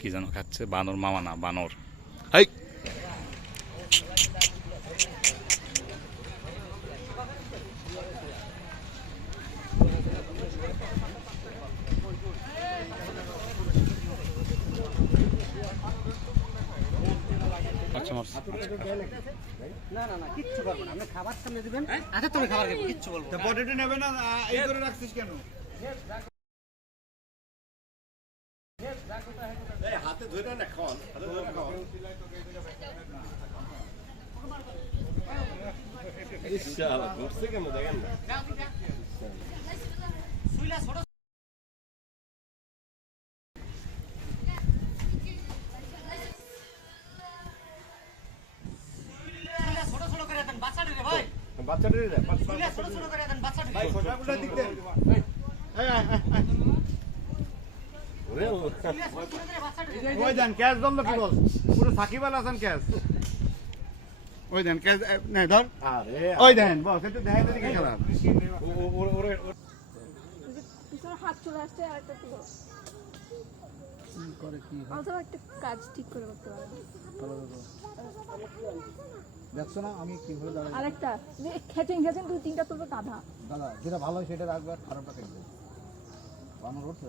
কি যেন খাচ্ছে? বানর মামা না বানর। হাই! আচ্ছা না না না কিচ্ছু করব না। আপনি খাবার সামনে দিবেন। আচ্ছা তুমি খাবার কিচ্ছু বলব না। পটেটো নেবে না? এই করে রাখছিস কেন? হাতে ধরে না খাওয়ান হাতে ধরে খাওয়ান ঘুরছে কেন দেখেন না? ছোট ছোট করে বাচ্চাটা রে ছোট ছোট করে দেন বাচ্চাটা ভাই খোসাগুলো দিক দেন ওই দেন ক্যাশ দম কি বল? পুরো সাকিব আল হাসান ক্যাশ ওই দেন ক্যাশ নাই ধর। ওই দেন বস একটু দেখা দিকে খেলা। পিছনে হাত চলে আসছে আর একটা পুরো অথবা একটা কাজ ঠিক করে করতে পারে। দেখছ না আমি দাঁড়াই? আরেকটা খেচেন খেচেন দুই তিনটা তুলবে কাঁধা। দাদা যেটা ভালো সেটা রাখবে আর খারাপটা দেখবে বানর উঠছে।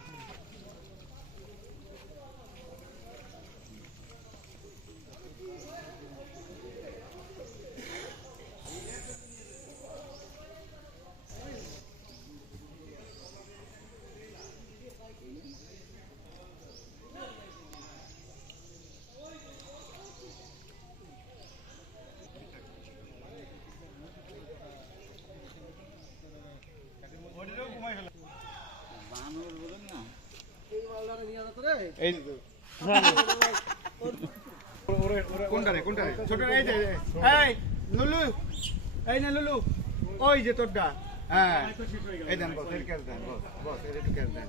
কোনটা রে কোনটা রে ছোট এই যে। এই লুলু এই না লুলু। ওই যে তোরটা। হ্যাঁ। এই দেন বস এর ক্যাশ দেন বস বস এর একটু ক্যাশ দেন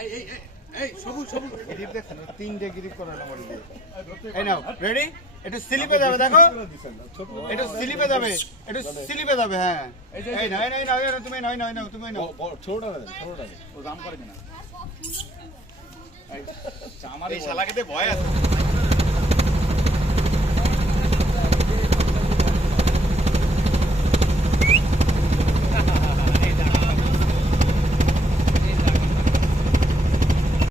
এই এই এই সবুজ সবুজ। গিরিপ তিনটে গিরিপ করানো দিয়ে এই নাও রেডি একটু স্লিপে যাবে দেখো। একটু স্লিপে যাবে একটু স্লিপে যাবে হ্যাঁ। এই নাই এই না এই না এই না, তুমি নয় নয় নাও তুমি নাও। ছোট ছোট ও দাম করে কিনা। এই শালাকে ভয় আছে।